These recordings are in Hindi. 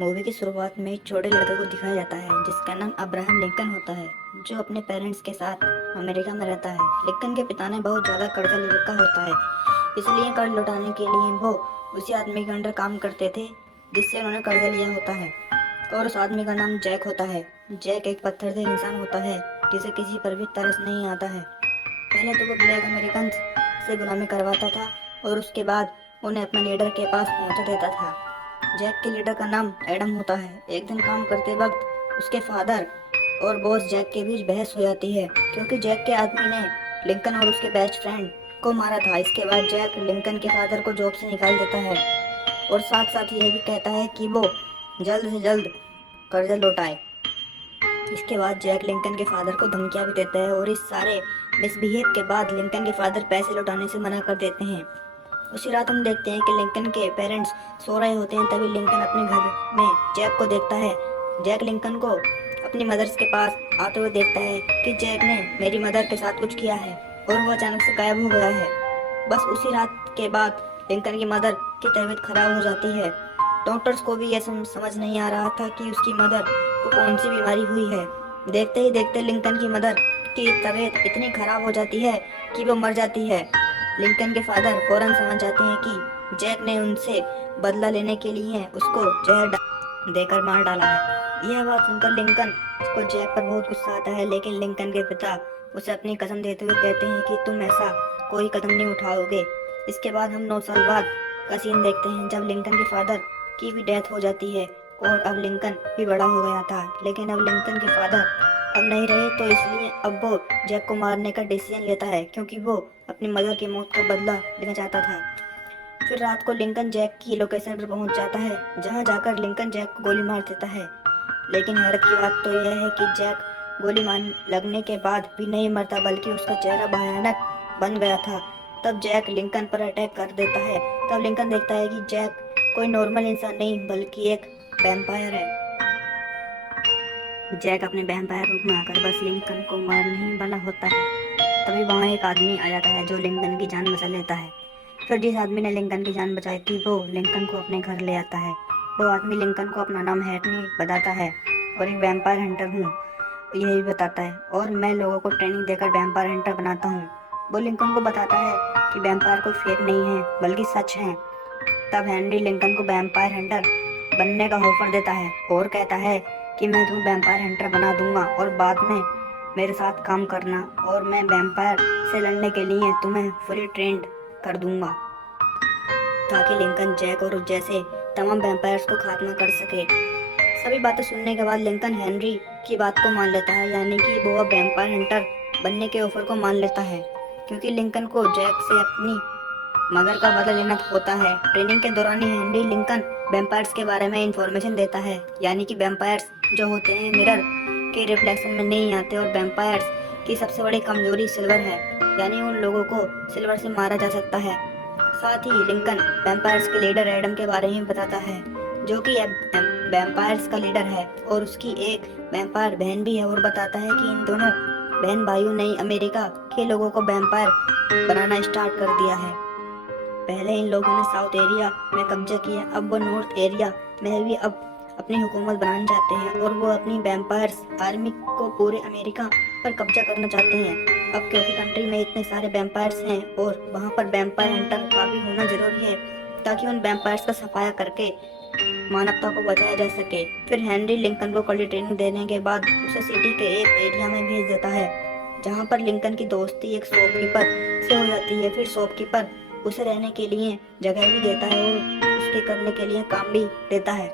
मूवी की शुरुआत में एक छोटे लड़के को दिखाया जाता है जिसका नाम अब्राहम लिंकन होता है, जो अपने पेरेंट्स के साथ अमेरिका में रहता है। लिंकन के पिता ने बहुत ज़्यादा कर्जा ले रखा होता है, इसलिए कर्ज लौटाने के लिए वो उसी आदमी के अंडर काम करते थे जिससे उन्होंने कर्जा लिया होता है। और उस आदमी का नाम जैक होता है। जैक एक पत्थर से इंसान होता है जिसे किसी पर भी तरस नहीं आता है। पहले तो वो ब्लैक अमेरिकन से गुलामी करवाता था और उसके बाद उन्हें अपने लीडर के पास पहुंचा देता था। जैक के लीडर का नाम एडम होता है। एक दिन काम करते वक्त उसके फादर और बॉस जैक के बीच बहस हो जाती है क्योंकि जैक के आदमी ने लिंकन और उसके बेस्ट फ्रेंड को मारा था। इसके बाद जैक लिंकन के फादर को जॉब से निकाल देता है और साथ साथ यह भी कहता है कि वो जल्द से जल्द कर्जा लौटाए। इसके बाद जैक लिंकन के फादर को धमकियां भी देता है और इस सारे मिसबिहेव के बाद लिंकन के फादर पैसे लौटाने से मना कर देते हैं। उसी रात हम देखते हैं कि लिंकन के पेरेंट्स सो रहे होते हैं, तभी लिंकन अपने घर में जैक को देखता है। जैक लिंकन को अपनी मदर्स के पास आते हुए देखता है कि जैक ने मेरी मदर के साथ कुछ किया है और वो अचानक से गायब हो गया है। बस उसी रात के बाद लिंकन की मदर की तबीयत खराब हो जाती है। डॉक्टर्स को भी यह समझ नहीं आ रहा था कि उसकी मदर को कौन सी बीमारी हुई है। देखते ही देखते लिंकन की मदर की तबीयत इतनी खराब हो जाती है कि वो मर जाती है। लिंकन के फादर फौरन समझ जाते हैं कि जैक ने उनसे बदला लेने के लिए उसको जहर देकर मार डाला है। यह बात सुनकर लिंकन को जैक पर बहुत गुस्सा आता है, लेकिन लिंकन के पिता उसे अपनी कसम देते हुए कहते हैं कि तुम ऐसा कोई कदम नहीं उठाओगे। इसके बाद हम 9 साल बाद का सीन देखते हैं जब लिंकन के फादर की भी डेथ हो जाती है और अब लिंकन भी बड़ा हो गया था, लेकिन अब लिंकन के फादर अब नहीं रहे, तो इसलिए अब वो जैक को मारने का डिसीजन लेता है क्योंकि वो अपनी मदर की मौत का बदला लेना चाहता था। फिर रात को लिंकन जैक की लोकेशन पर पहुंच जाता है, जहां जाकर लिंकन जैक को गोली मार देता है। लेकिन हैरत की बात तो यह है कि जैक गोली मार लगने के बाद भी नहीं मरता, बल्कि उसका चेहरा भयानक बन गया था। तब जैक लिंकन पर अटैक कर देता है। तब लिंकन देखता है कि जैक कोई नॉर्मल इंसान नहीं बल्कि एक वैम्पायर है। जैक अपने वैम्पायर रूप में आकर बस लिंकन को मारने ही वाला होता है। तभी वहाँ एक आदमी आ जाता है जो लिंकन की जान बचा लेता है। फिर जिस आदमी ने लिंकन की जान बचाई थी वो लिंकन को अपने घर ले आता है। वो आदमी लिंकन को अपना नाम हैटनी बताता है और एक वैम्पायर हंटर हूँ यही बताता है, और मैं लोगों को ट्रेनिंग देकर वैम्पायर हंटर बनाता हूँ। वो लिंकन को बताता है कि वैम्पायर कोई फेक नहीं है बल्कि सच है। तब हेनरी लिंकन को वैम्पायर हंटर बनने का ऑफर देता है और कहता है कि मैं तुम्हें वैम्पायर हंटर बना दूंगा और बाद में मेरे साथ काम करना, और मैं वैम्पायर से लड़ने के लिए तुम्हें फुली ट्रेंड कर दूंगा ताकि लिंकन जैक और जैसे तमाम वैम्पायर्स को खात्मा कर सके। सभी बातें सुनने के बाद लिंकन हेनरी की बात को मान लेता है, यानी कि वो अब वैम्पायर हंटर बनने के ऑफर को मान लेता है क्योंकि लिंकन को जैक से अपनी मदर का बदला लेना होता है। ट्रेनिंग के दौरान ही हेनरी लिंकन वैम्पायर्स के बारे में इंफॉर्मेशन देता है, यानी कि वैम्पायर्स जो होते हैं मिरर के रिफ्लेक्शन में नहीं आते और वैम्पायर्स की सबसे बड़ी कमजोरी सिल्वर है, यानी उन लोगों को सिल्वर से मारा जा सकता है। साथ ही लिंकन वैम्पायर्स के लीडर एडम के बारे में बताता है जो कि वैम्पायर्स का लीडर है और उसकी एक वैम्पायर बहन भी है, और बताता है कि इन दोनों बहन भाइयों ने अमेरिका के लोगों को वैम्पायर बनाना स्टार्ट कर दिया है। पहले इन लोगों ने साउथ एरिया में कब्जा किया, अब वो नॉर्थ एरिया में भी अब अपनी हुकूमत बनाना चाहते हैं और वो अपनी वैम्पायर्स आर्मी को पूरे अमेरिका पर कब्जा करना चाहते हैं। अब क्योंकि कंट्री में इतने सारे वैम्पायर्स हैं और वहाँ पर वैम्पायर हंटर का भी होना जरूरी है ताकि उन वैम्पायर्स का सफाया करके मानवता को बचाया जा सके। फिर हेनरी लिंकन को कड़ी ट्रेनिंग देने के बाद उसे सिटी के एक एरिया में भेज देता है जहाँ पर लिंकन की दोस्ती एक शॉपकीपर से हो जाती है। फिर शॉपकीपर उसे रहने के लिए जगह भी देता है और उसके करने के लिए काम भी देता है।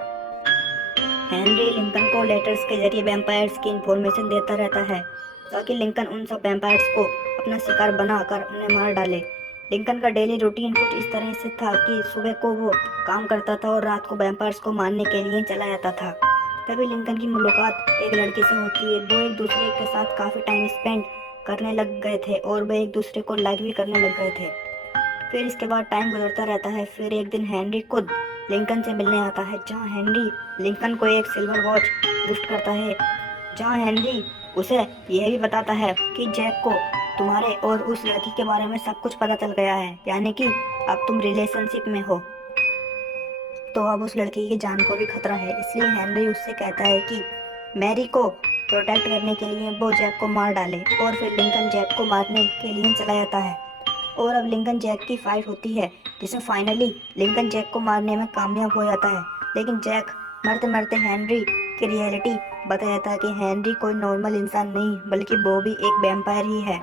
हेनरी लिंकन को लेटर्स के जरिए वैम्पायर्स की इंफॉर्मेशन देता रहता है ताकि लिंकन उन सब वैम्पायर्स को अपना शिकार बनाकर उन्हें मार डाले। लिंकन का डेली रूटीन कुछ इस तरह से था कि सुबह को वो काम करता था और रात को वैम्पायर्स को मारने के लिए चला जाता था। तभी लिंकन की मुलाकात एक लड़की से होती है। वो एक दूसरे के साथ काफ़ी टाइम स्पेंड करने लग गए थे और वे एक दूसरे को लाइक भी करने लग गए थे। फिर इसके बाद टाइम गुजरता रहता है। फिर एक दिन हेनरी खुद लिंकन से मिलने आता है, जहाँ हेनरी लिंकन को एक सिल्वर वॉच गिफ्ट करता है, जहाँ हेनरी उसे यह भी बताता है कि जैक को तुम्हारे और उस लड़की के बारे में सब कुछ पता चल गया है, यानी कि अब तुम रिलेशनशिप में हो। तो अब उस लड़की की जान को भी खतरा है। इसलिए हेनरी उससे कहता है कि मैरी को प्रोटेक्ट करने के लिए वो जैक को मार डाले, और फिर लिंकन जैक को मारने के लिए चला जाता है। और अब लिंकन जैक की फाइट होती है, जिसमें फाइनली लिंकन जैक को मारने में कामयाब हो जाता है। लेकिन जैक मरते मरते हेनरी की रियलिटी बता देता है कि हेनरी कोई नॉर्मल इंसान नहीं बल्कि वो भी एक वैम्पायर ही है।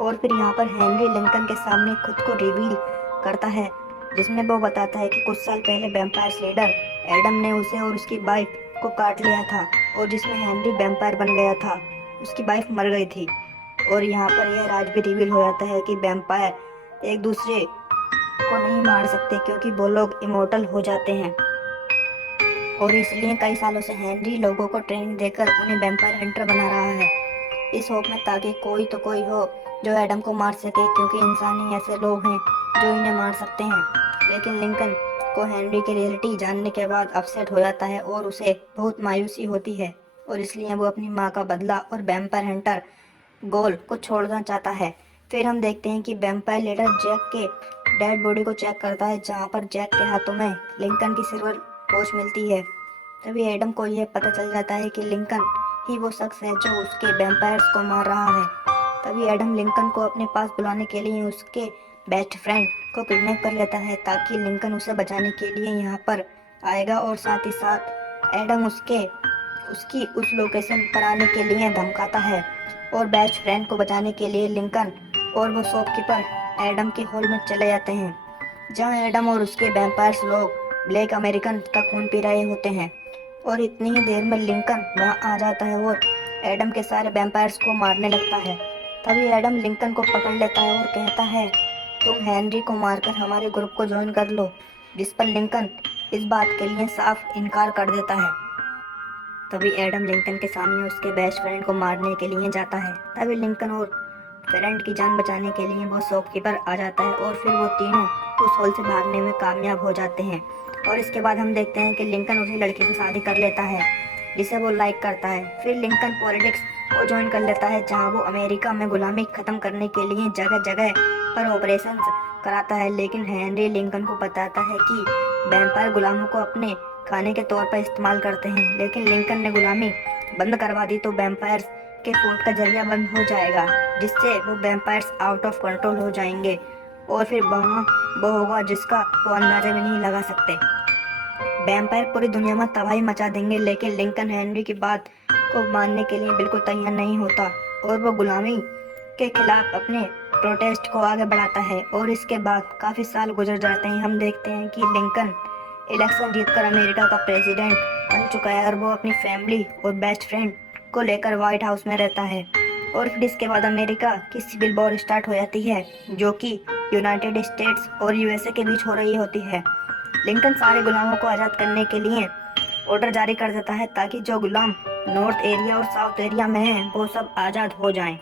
और फिर यहाँ पर हेनरी लिंकन के सामने खुद को रिवील करता है, जिसमें वो बताता है कि कुछ साल पहले वैम्पायर लीडर एडम ने उसे और उसकी वाइफ को काट लिया था, और जिसमें हेनरी वैम्पायर बन गया था, उसकी वाइफ मर गई थी। और यहाँ पर यह राज भी रिवील हो जाता है कि वैम्पायर एक दूसरे को नहीं मार सकते क्योंकि वो लोग इमोर्टल हो जाते हैं। और इसलिए कई सालों से हेनरी लोगों को ट्रेनिंग देकर उन्हें वैम्पायर हंटर बना रहा है, इस होप में ताकि कोई तो कोई हो जो एडम को मार सके, क्योंकि इंसान ही ऐसे लोग हैं जो इन्हें मार सकते हैं। लेकिन लिंकन को हेनरी की रियलिटी जानने के बाद अपसेट हो जाता है और उसे बहुत मायूसी होती है, और इसलिए वो अपनी माँ का बदला और वैम्पायर हंटर गोल को छोड़ना चाहता है। फिर हम देखते हैं कि वैम्पायर लीडर जैक के डेड बॉडी को चेक करता है, जहाँ पर जैक के हाथों में लिंकन की सिल्वर वॉच मिलती है। तभी एडम को यह पता चल जाता है कि लिंकन ही वो शख्स है जो उसके वैम्पायर्स को मार रहा है। तभी एडम लिंकन को अपने पास बुलाने के लिए उसके बेस्ट फ्रेंड को किडनैप कर लेता है, ताकि लिंकन उसे बचाने के लिए यहाँ पर आएगा, और साथ ही साथ एडम उसकी उस लोकेशन पर आने के लिए धमकाता है। और बेस्ट फ्रेंड को बचाने के लिए लिंकन और वो शॉपकीपर एडम के हॉल में चले जाते हैं, जहाँ एडम और उसके वैम्पायर्स लोग ब्लैक अमेरिकन का खून पी रहे होते हैं। और इतनी ही देर में लिंकन वहाँ आ जाता है और एडम के सारे वैम्पायर्स को मारने लगता है। तभी एडम लिंकन को पकड़ लेता है और कहता है, तुम हेनरी को मारकर हमारे ग्रुप को ज्वाइन कर लो, जिस पर लिंकन इस बात के लिए साफ इनकार कर देता है। तभी एडम लिंकन के सामने उसके बेस्ट फ्रेंड को मारने के लिए जाता है। तभी लिंकन और फ्रेंड की जान बचाने के लिए वो शॉपकीपर आ जाता है, और फिर वो तीनों उस हॉल से भागने में कामयाब हो जाते हैं। और इसके बाद हम देखते हैं कि लिंकन उसी लड़की से शादी कर लेता है जिसे वो लाइक करता है। फिर लिंकन पॉलिटिक्स को ज्वाइन कर लेता है, जहाँ वो अमेरिका में गुलामी खत्म करने के लिए जगह जगह पर ऑपरेशन कराता है। लेकिन हेनरी लिंकन को बताता है कि वैम्पायर गुलामों को अपने खाने के तौर पर इस्तेमाल करते हैं, लेकिन लिंकन ने गुलामी बंद करवा दी तो वैम्पायर्स के फूड का जरिया बंद हो जाएगा, जिससे वो वैम्पायर्स आउट ऑफ कंट्रोल हो जाएंगे, और फिर वहाँ वो होगा जिसका वो अंदाजा भी नहीं लगा सकते। वैम्पायर पूरी दुनिया में तबाही मचा देंगे, लेकिन लिंकन हेनरी की बात को मानने के लिए बिल्कुल तैयार नहीं होता, और वो गुलामी के खिलाफ अपने प्रोटेस्ट को आगे बढ़ाता है। और इसके बाद काफ़ी साल गुजर जाते हैं। हम देखते हैं कि लिंकन इलेक्शन जीतकर अमेरिका का प्रेसिडेंट बन चुका है, और वो अपनी फैमिली और बेस्ट फ्रेंड को लेकर व्हाइट हाउस में रहता है। और फिर इसके बाद अमेरिका की सिविल वॉर स्टार्ट हो जाती है, जो कि यूनाइटेड स्टेट्स और यूएसए के बीच हो रही होती है। लिंकन सारे गुलामों को आज़ाद करने के लिए ऑर्डर जारी कर देता है, ताकि जो गुलाम नॉर्थ एरिया और साउथ एरिया में हैं वो सब आज़ाद हो जाएं।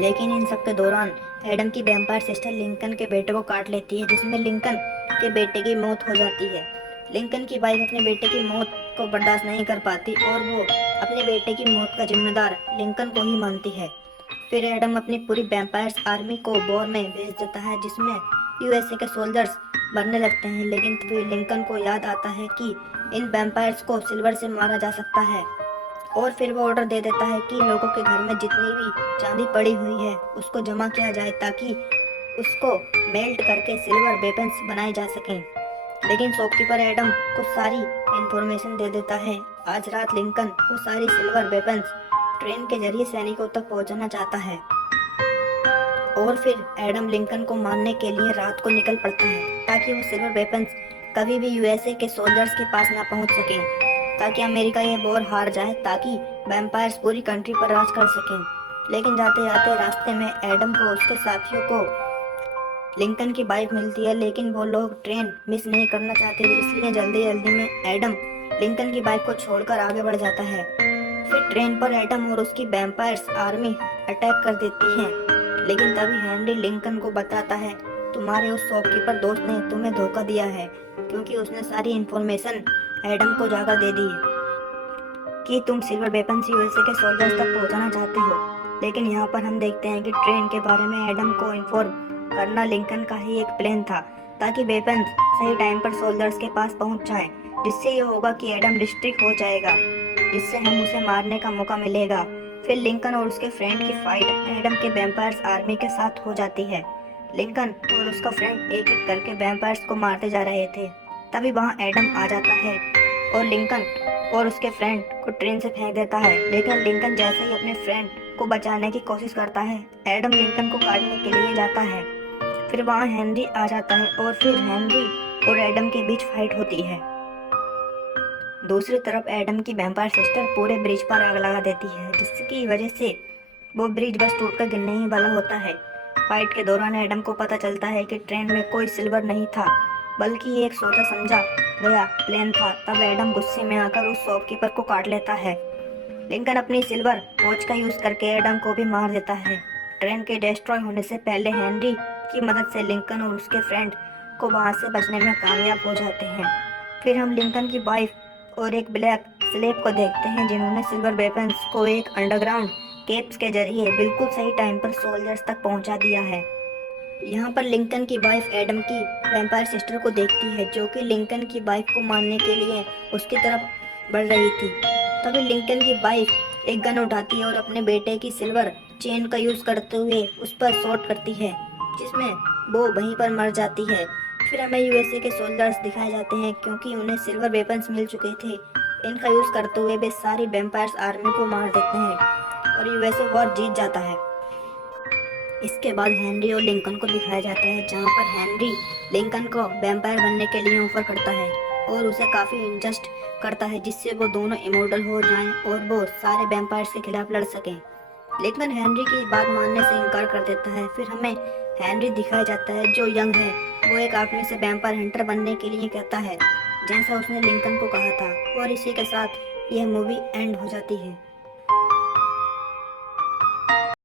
लेकिन इन सब के दौरान एडम की वैम्पायर सिस्टर लिंकन के बेटे को काट लेती है, जिसमें लिंकन के बेटे की मौत हो जाती है। लिंकन की वाइफ अपने बेटे की मौत को बर्दाश्त नहीं कर पाती, और वो अपने बेटे की मौत का जिम्मेदार लिंकन को ही मानती है। फिर एडम अपनी पूरी वैम्पायर्स आर्मी को वॉर में भेज देता है, जिसमें यूएसए के सोल्जर्स मरने लगते हैं। लेकिन फिर लिंकन को याद आता है कि इन वैम्पायर्स को सिल्वर से मारा जा सकता है, और फिर वो ऑर्डर दे देता है कि लोगों के घर में जितनी भी चांदी पड़ी हुई है उसको जमा किया जाए, ताकि उसको मेल्ट करके सिल्वर वेपन्स बनाए जा सकें। लेकिन शॉपकीपर एडम को सारी इंफॉर्मेशन दे देता है। आज रात लिंकन वो सारी सिल्वर वेपन्स ट्रेन के जरिए सैनिकों तक पहुंचाना चाहता है, और फिर एडम लिंकन को मारने के लिए रात को निकल पड़ता है, ताकि वो सिल्वर वेपन्स कभी भी यूएसए के सोल्जर्स के पास ना पहुंच सकें, ताकि अमेरिका ये वॉर हार जाए, ताकि वैम्पायर्स पूरी कंट्री पर राज कर सकें। लेकिन जाते जाते रास्ते में एडम को उसके साथियों को लिंकन की बाइक मिलती है, लेकिन वो लोग ट्रेन मिस नहीं करना चाहते, इसलिए जल्दी जल्दी में एडम लिंकन की बाइक को छोड़कर आगे बढ़ जाता है। फिर ट्रेन पर एडम और उसकी वैम्पायर्स आर्मी अटैक कर देती है, लेकिन तभी हेनरी लिंकन को बताता है, तुम्हारे उस शॉपकीपर दोस्त ने तुम्हें धोखा दिया है, क्योंकि उसने सारी इन्फॉर्मेशन एडम को जाकर दे दी कि तुम सिल्वर वेपन्स यूएसए के सोल्जर्स तक पहुंचाना चाहते हो। लेकिन यहाँ पर हम देखते हैं कि ट्रेन के बारे में एडम को इन्फॉर्म करना लिंकन का ही एक प्लान था, ताकि वेपन्स सही टाइम पर सोल्जर्स के पास पहुंच जाए, जिससे ये होगा कि एडम डिस्ट्रिक्ट हो जाएगा, जिससे हम उसे मारने का मौका मिलेगा। फिर लिंकन और उसके फ्रेंड की फाइट एडम के वैम्पायर्स आर्मी के साथ हो जाती है। लिंकन और उसका फ्रेंड एक एक करके वैम्पायर्स को मारते जा रहे थे। तभी वहाँ एडम आ जाता है और लिंकन और उसके फ्रेंड को ट्रेन से फेंक देता है। लेकिन लिंकन जैसे ही अपने फ्रेंड को बचाने की कोशिश करता है, एडम लिंकन को काटने के लिए जाता है। फिर वहाँ हेनरी आ जाता है और फिर हेनरी और एडम के बीच फाइट होती है। दूसरी तरफ एडम की वैम्पायर सिस्टर पूरे ब्रिज पर आग लगा देती है, जिसकी वजह से वो ब्रिज बस टूटकर गिरने ही वाला होता है। फाइट के दौरान एडम को पता चलता है कि ट्रेन में कोई सिल्वर नहीं था, बल्कि एक सोचा समझा गया प्लेन था। तब एडम गुस्से में आकर उस शॉपकीपर को काट लेता है। लिंकन अपनी सिल्वर वॉच का यूज करके एडम को भी मार देता है। ट्रेन के डिस्ट्रॉय होने से पहले हेनरी की मदद से लिंकन और उसके फ्रेंड को वहां से बचने में कामयाब हो जाते हैं। फिर हम लिंकन की वाइफ और एक ब्लैक स्लेव को देखते हैं, जिन्होंने सिल्वर वेपन्स को एक अंडरग्राउंड केप्स के जरिए बिल्कुल सही टाइम पर सोल्जर्स तक पहुंचा दिया है। यहाँ पर लिंकन की वाइफ एडम की वैम्पायर सिस्टर को देखती है, जो कि लिंकन की वाइफ को मारने के लिए उसकी तरफ बढ़ रही थी। तभी लिंकन की वाइफ एक गन उठाती है और अपने बेटे की सिल्वर चेन का यूज करते हुए उस पर शॉट करती है, जिसमें वो वहीं पर मर जाती है। फिर हमें यूएसए के सोल्जर्स दिखाए जाते हैं, क्योंकि उन्हें सिल्वर वेपन्स मिल चुके थे। इनका यूज करते हुए वे सारी वैम्पायर्स आर्मी को मार देते हैं और यूएसए वॉर जीत जाता है। इसके बाद हेनरी और लिंकन को दिखाया जाता है, जहाँ पर हेनरी लिंकन को वैम्पायर बनने के लिए ऑफर करता है और उसे काफ़ी इंजस्ट करता है, जिससे वो दोनों इमोर्टल हो जाएं और वो सारे वैम्पायर्स के खिलाफ लड़ सकें। लेकिन हेनरी की बात मानने से इनकार कर देता है। फिर हमें हेनरी दिखाया जाता है, जो यंग है। वो एक आदमी से वैम्पायर हंटर बनने के लिए कहता है, जैसा उसने लिंकन को कहा था। और इसी के साथ यह मूवी एंड हो जाती है।